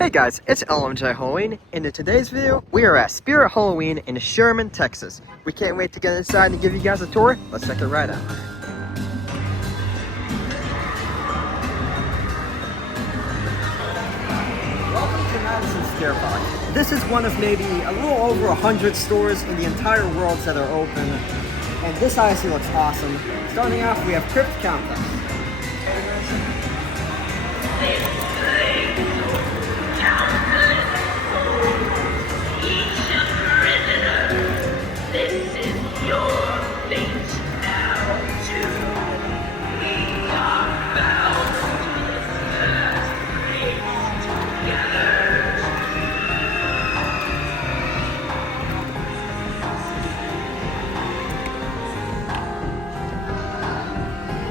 Hey guys, it's LMJ Halloween, and in today's video, we are at Spirit Halloween in Sherman, Texas. We can't wait to get inside and give you guys a tour. Let's check it right out. Welcome to Madison Square Park. This is one of maybe a little over 100 stores in the entire world that are open, and this honestly looks awesome. Starting off, we have Crypt Countdown.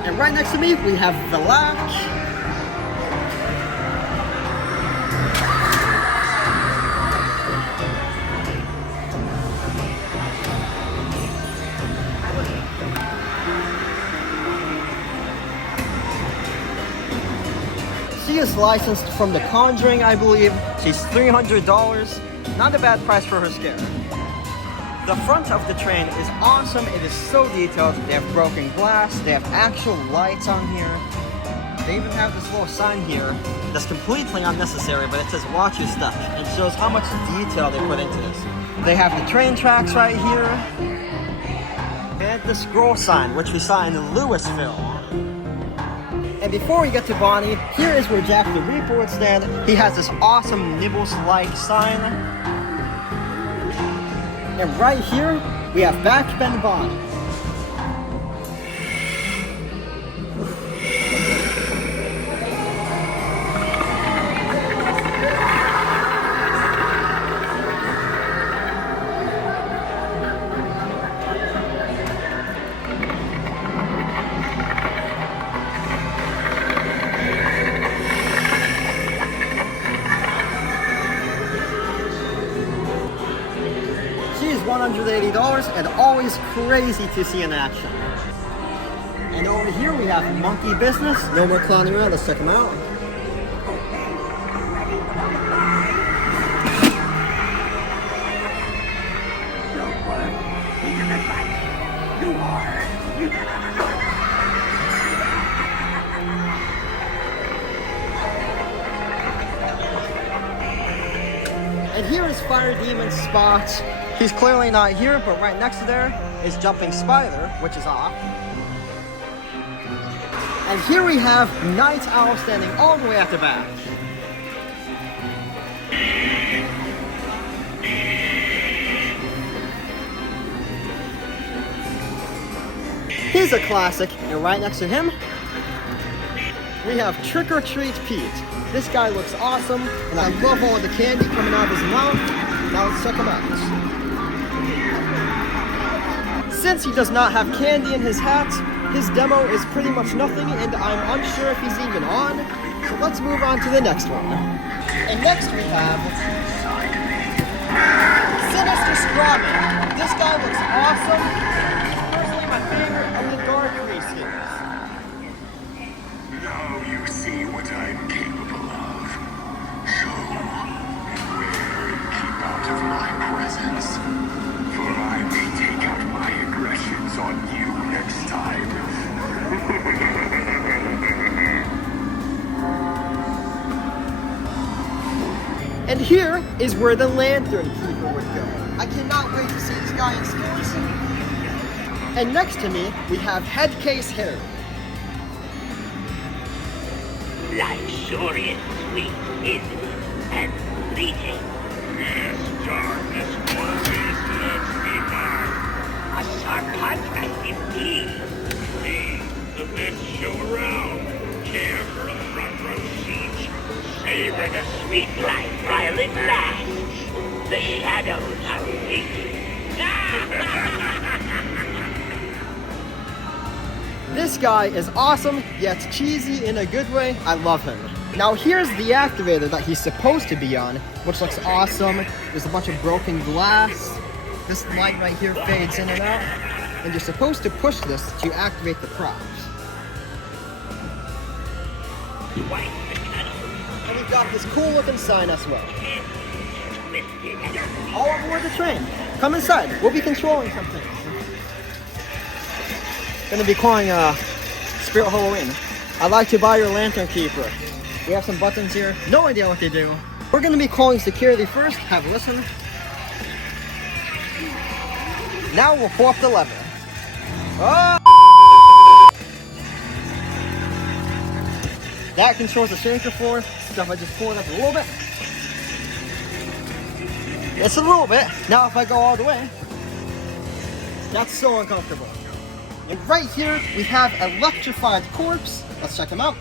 And right next to me, we have the Latch. She is licensed from The Conjuring, I believe. She's $300. Not a bad price for her scare. The front of the train is awesome. It is so detailed. They have broken glass. They have actual lights on here. They even have this little sign here that's completely unnecessary, but it says watch your step. It shows how much detail they put into this. They have the train tracks right here. And the scroll sign, which we saw in Louisville. And before we get to Bonnie, here is where Jack the Reaper would stand. He has this awesome Nibbles-like sign. And right here, we have Backbend Bonnie. $180 and always crazy to see in action. And over here we have Monkey Business. No more clowning around. Let's check them out. And here is Fire Demon Spot. He's clearly not here, but right next to there is Jumping Spider, which is off. And here we have Night Owl standing all the way at the back. He's a classic, and right next to him, we have Trick or Treat Pete. This guy looks awesome, and I love all the candy coming out of his mouth. Now let's check him out. Since he does not have candy in his hat, his demo is pretty much nothing, and I'm unsure if he's even on. So let's move on to the next one. And next we have Sinister Strawman. This guy looks awesome. He's personally my favorite of the Dark skins. Now you see what I'm capable of. So, beware and keep out of my presence. For I may take out my aggressions on you next time. And here is where the Lantern Keeper would go. I cannot wait to see this guy in stores. And next to me, we have Headcase Harry. Life sure is sweet, isn't it? And fleeting. Yes, darkness always lets me back. A sharp contrast indeed. Me, the best show around. Care for a front row seat. Savor the sweet life while it lasts. The shadows are waiting. This guy is awesome, yet cheesy in a good way. I love him. Now here's the activator that he's supposed to be on, which looks awesome. There's a bunch of broken glass. This light right here fades in and out. And you're supposed to push this to activate the props. Wipe the tunnel. And we've got this cool looking sign as well. All aboard the train. Come inside. We'll be controlling some things. Gonna be calling Spirit Halloween. I'd like to buy your lantern keeper. We have some buttons here. No idea what they do. We're gonna be calling security first. Have a listen. Now we'll pull up the lever. Oh! That controls the sprinkler floor. So if I just pull it up a little bit. It's a little bit. Now if I go all the way, that's so uncomfortable. And right here, we have electrified corpse. Let's check them out.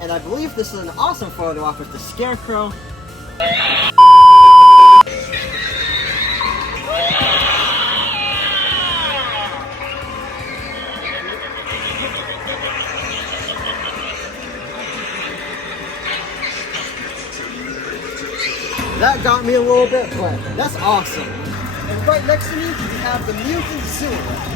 And I believe this is an awesome photo op with the scarecrow. That got me a little bit, but that's awesome. And right next to me, we have the mutant sewer rats.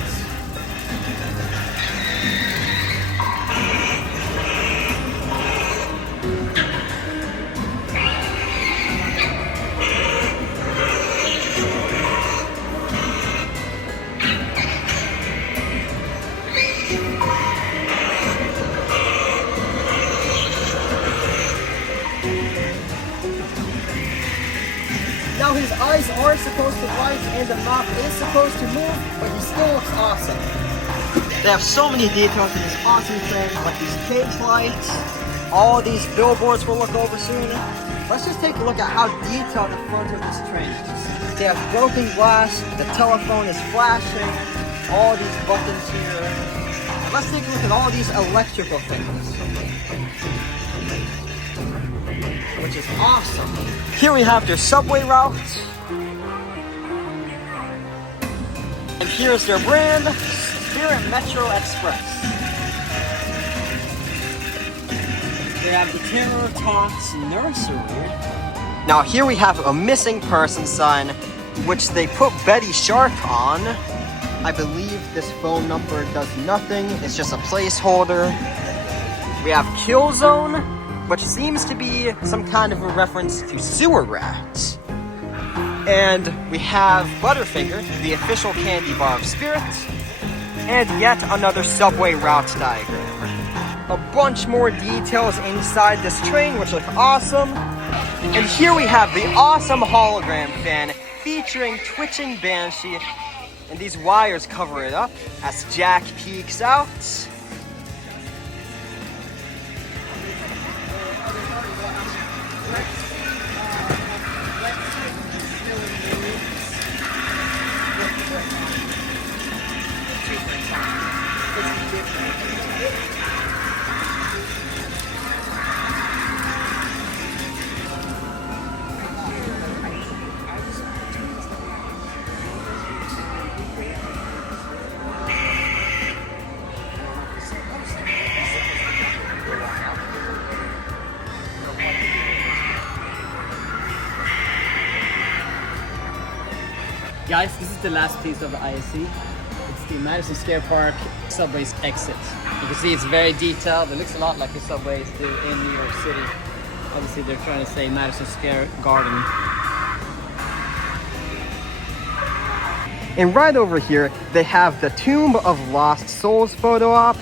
Now his eyes are supposed to light and the mouth is supposed to move, but he still looks awesome. They have so many details in this awesome train, like these cage lights, all these billboards we'll look over soon. Let's just take a look at how detailed the front of this train is. They have broken glass, the telephone is flashing, all these buttons here. And let's take a look at all these electrical things, which is awesome. Here we have their subway routes. And here's their brand, Spirit Metro Express. They have the Terror Talks Nursery. Now here we have a missing person sign, which they put Betty Sharp on. I believe this phone number does nothing, it's just a placeholder. We have Kill Zone, which seems to be some kind of a reference to sewer rats. And we have Butterfinger, the official candy bar of Spirit, and yet another subway route diagram. A bunch more details inside this train, which look awesome. And here we have the awesome hologram fan featuring twitching Banshee, and these wires cover it up as Jack peeks out. Guys, this is the last piece of the ISC. It's the Madison Square Park subway's exit. You can see it's very detailed. It looks a lot like the subways do in New York City. Obviously, they're trying to say Madison Square Garden. And right over here, they have the Tomb of Lost Souls photo op.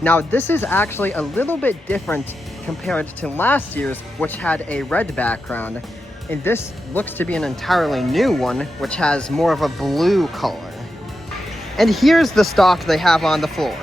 Now, this is actually a little bit different compared to last year's, which had a red background. And this looks to be an entirely new one, which has more of a blue color. And here's the stock they have on the floor.